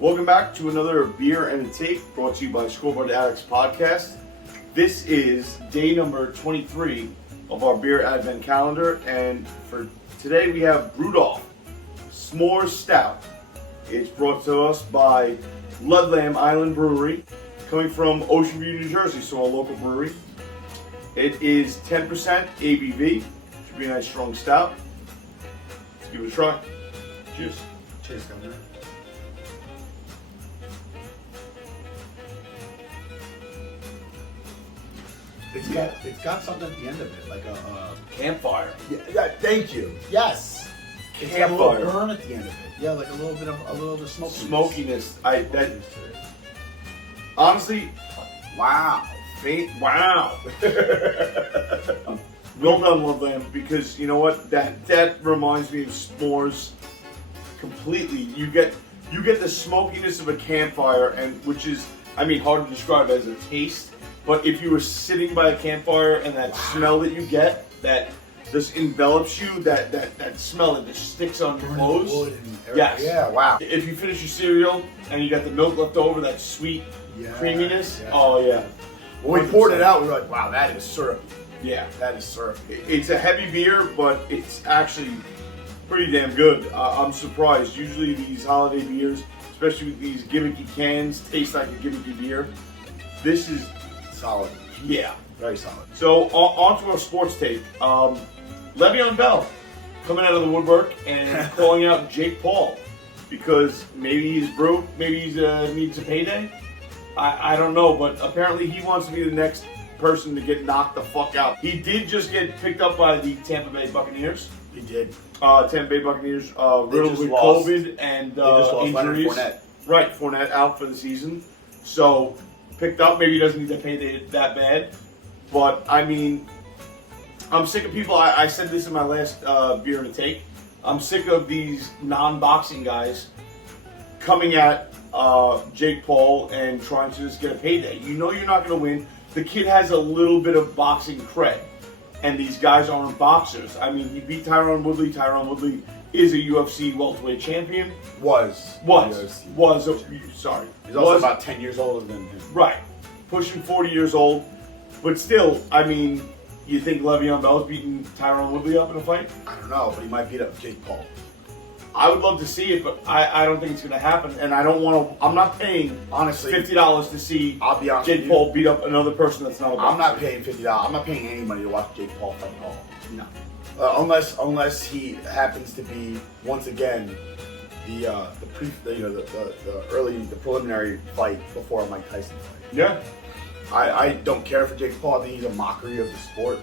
Welcome back to another Beer and a Take brought to you by Scoreboard Addicts Podcast. This is day number 23 of our beer advent calendar, and for today we have Brudolph S'more Stout. It's brought to us by Ludlam Island Brewery, coming from Ocean View, New Jersey, so a local brewery. It is 10% ABV. Should be a nice strong stout. Let's give it a try. Cheers. Cheers, Governor. It's got something at the end of it, like a Campfire. yeah. Thank you. Yes. It's got a Campfire. little burn at the end of it. Yeah, like a little bit of Smokiness. Honestly, wow. wow. Well done, Ludlam, because you know what? That reminds me of s'mores completely. You get the smokiness of a campfire, and which is, I mean, hard to describe as a taste. But if you were sitting by a campfire and that smell that you get, that just envelops you, that smell that just sticks on your clothes. Wood and Yes. Yeah. Wow. If you finish your cereal and you got the milk left over, that sweet creaminess. Yeah. Oh yeah. When we poured it out, we were like, wow, that is syrupy. Yeah. That is syrupy. It's a heavy beer, but it's actually pretty damn good. I'm surprised. Usually these holiday beers, especially with these gimmicky cans, taste like a gimmicky beer. This is Solid. yeah. Very solid. So on to our sports take. Leveon Bell coming out of the woodwork and calling out Jake Paul because maybe he's broke, maybe he needs a payday. I don't know, but apparently he wants to be the next person to get knocked the fuck out. He did just get picked up by the Tampa Bay Buccaneers. He did. Tampa Bay Buccaneers riddled with COVID and injuries. Fournette. Right, Fournette out for the season. So picked up. Maybe he doesn't need to pay that bad. But I mean, I'm sick of people. I said this in my last beer and a take. I'm sick of these non-boxing guys coming at Jake Paul and trying to just get a payday. You know you're not going to win. The kid has a little bit of boxing cred, and these guys aren't boxers. I mean, he beat Tyron Woodley. Tyron Woodley is a UFC welterweight champion. Was. Sorry. He's also about 10 years older than him. Right. Pushing 40 years old. But still, I mean, you think Le'Veon Bell's beating Tyron Woodley up in a fight? I don't know, but he might beat up Jake Paul. I would love to see it, but I don't think it's going to happen. And I don't want to. I'm not paying Honestly, $50 to see I'll be honest Jake with you. Paul beat up another person that's not a boxer. I'm not paying $50. I'm not paying any money to watch Jake Paul fight at all. No. Unless he happens to be once again the preliminary fight before a Mike Tyson fight. Yeah. I don't care for Jake Paul. I think he's a mockery of the sport.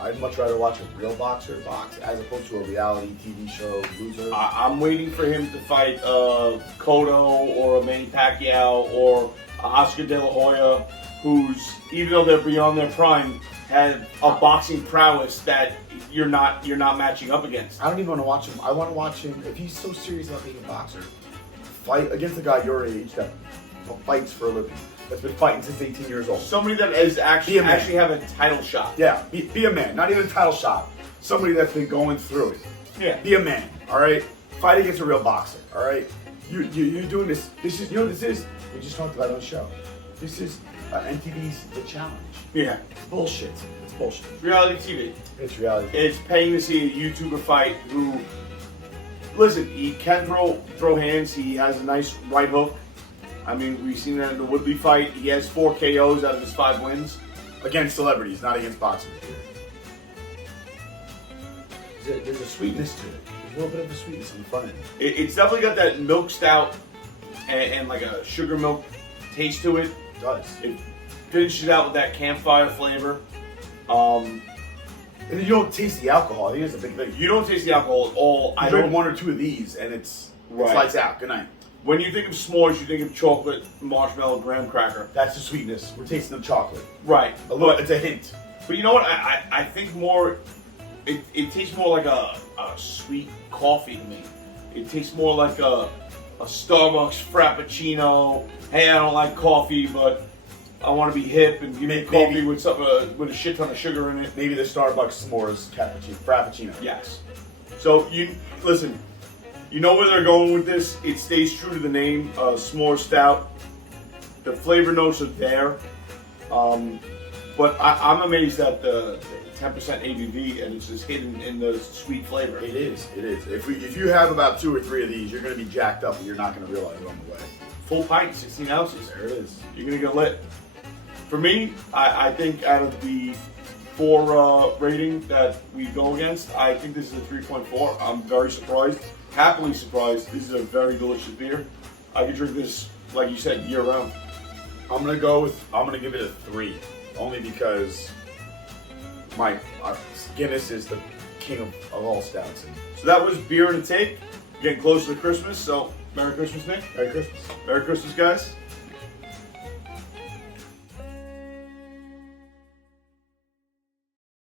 I'd much rather watch a real boxer box as opposed to a reality TV show loser. I'm waiting for him to fight Cotto or a Manny Pacquiao or Oscar De La Hoya, who's, even though they're beyond their prime, have a boxing prowess that you're not matching up against. I don't even want to watch him. I want to watch him, if he's so serious about being a boxer, fight against a guy your age that fights for a living, that's been fighting since 18 years old. Somebody that is actually have a title shot. Yeah, be a man. Not even a title shot. Somebody that's been going through it. Yeah. Be a man, all right? Fight against a real boxer, all right? You're doing this. This is, you know what this is? We just talked about it on the show. This is MTV's The Challenge. Yeah. It's bullshit. It's bullshit. It's reality TV. It's reality. It's paying to see a YouTuber fight who, listen, he can throw hands. He has a nice right hook. I mean, we've seen that in the Woodley fight. He has 4 KOs out of his 5 wins. Against celebrities, not against boxers. There's a sweetness to it. There's a little bit of a sweetness on the front end. It's definitely got that milk stout and like a sugar milk taste to it. It does. It finishes out with that campfire flavor. And you don't taste the alcohol. I think that's a big thing. You don't taste the alcohol at all. I drink 1 or 2 of these, and it's lights out. Good night. When you think of s'mores, you think of chocolate, marshmallow, graham cracker. That's the sweetness. We're tasting the chocolate. Right. A little. It's a hint. But you know what? I think more. It tastes more like a sweet coffee to me. It tastes more like a Starbucks Frappuccino. Hey, I don't like coffee, but I want to be hip and give me coffee with something with a shit ton of sugar in it. Maybe the Starbucks S'mores Frappuccino. Yes. So you listen. You know where they're going with this. It stays true to the name, S'more Stout. The flavor notes are there. But I'm amazed at the 10% ABV, and it's just hidden in the sweet flavor. It is. If you have about 2 or 3 of these, you're going to be jacked up, and you're not going to realize it on the way. Full pint, 16 ounces. There it is. You're going to get lit. For me, I think out of the 4 rating that we go against, I think this is a 3.4. I'm very surprised. Happily surprised. This is a very delicious beer. I could drink this, like you said, year round. I'm gonna give it a 3, only because my Guinness is the king of all stouts. So that was Beer and a Take. Getting close to Christmas, so Merry Christmas, Nick. Merry Christmas. Merry Christmas, guys.